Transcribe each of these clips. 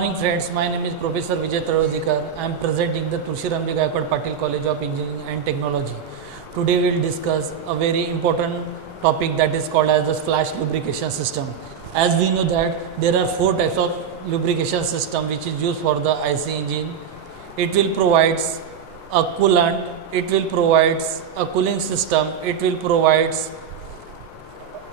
morning friends, my name is Professor Vijay Tarodikar. I am presenting the Tulsi Ramji Gaikwad Patil College of Engineering and Technology. Today we will discuss a very important topic that is called as the flash lubrication system. As we know that there are 4 types of lubrication system which is used for the IC engine. It will provide a coolant, it will provide a cooling system, it will provide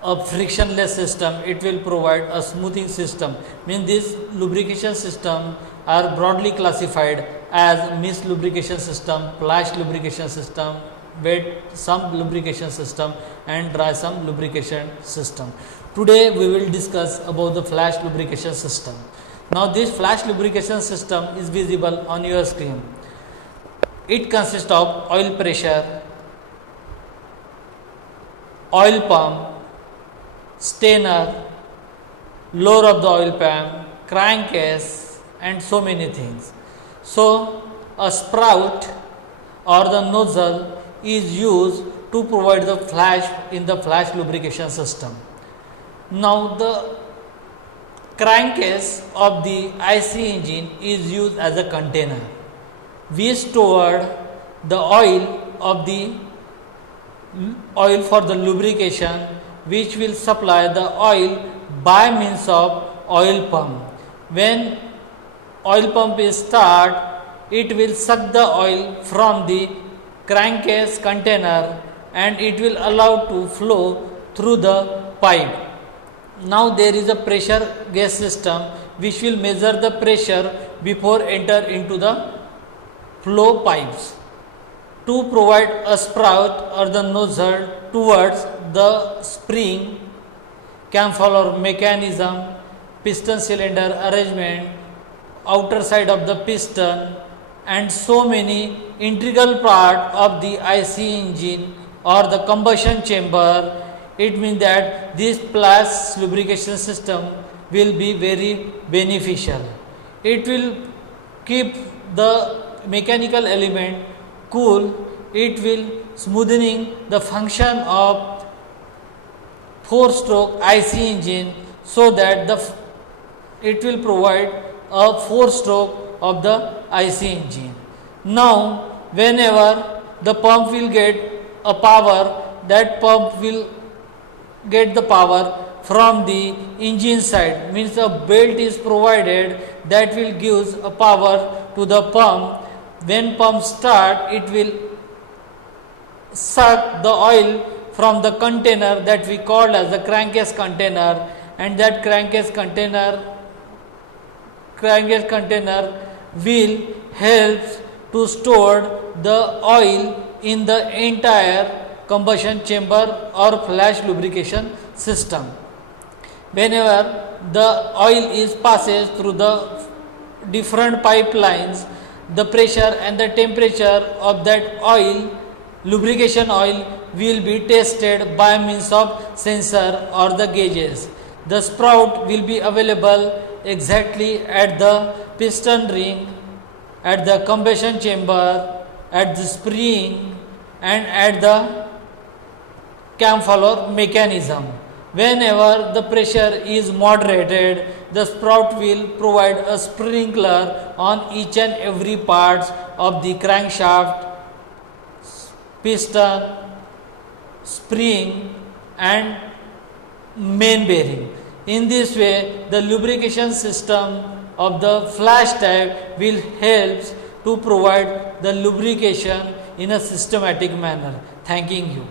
a frictionless system, it will provide a smoothing system. Means this lubrication system are broadly classified as mist lubrication system, flash lubrication system, wet sump lubrication system and dry sump lubrication system. Today we will discuss about the flash lubrication system. Now this flash lubrication system is visible on your screen. It consists of oil pressure, oil pump, stainer, lower of the oil pan, crankcase and so many things. So a sprout or the nozzle is used to provide the flash in the flash lubrication system. Now the crankcase of the IC engine is used as a container. We stored the oil of the oil for the lubrication, which will supply the oil by means of oil pump. When oil pump is start, it will suck the oil from the crankcase container and it will allow to flow through the pipe. Now there is a pressure gauge system which will measure the pressure before enter into the flow pipes. To provide a sprout or the nozzle towards the spring, cam-follower mechanism, piston cylinder arrangement, outer side of the piston and so many integral part of the IC engine or the combustion chamber. It means that this flash lubrication system will be very beneficial. It will keep the mechanical element cool, it will smoothing the function of 4-stroke IC engine so that it will provide a 4-stroke of the IC engine. Now whenever the pump will get a power, that pump will get the power from the engine side, means a belt is provided that will give a power to the pump. When pump start, it will suck the oil from the container that we call as the crankcase container, and that crankcase container will help to store the oil in the entire combustion chamber or flash lubrication system. Whenever the oil is passes through the different pipelines, the pressure and the temperature of that oil, lubrication oil, will be tested by means of sensor or the gauges. The sprout will be available exactly at the piston ring, at the combustion chamber, at the spring and at the cam-follower mechanism. Whenever the pressure is moderated, the sprout will provide a sprinkler on each and every part of the crankshaft, piston, spring and main bearing. In this way, the lubrication system of the flash type will help to provide the lubrication in a systematic manner. Thanking you.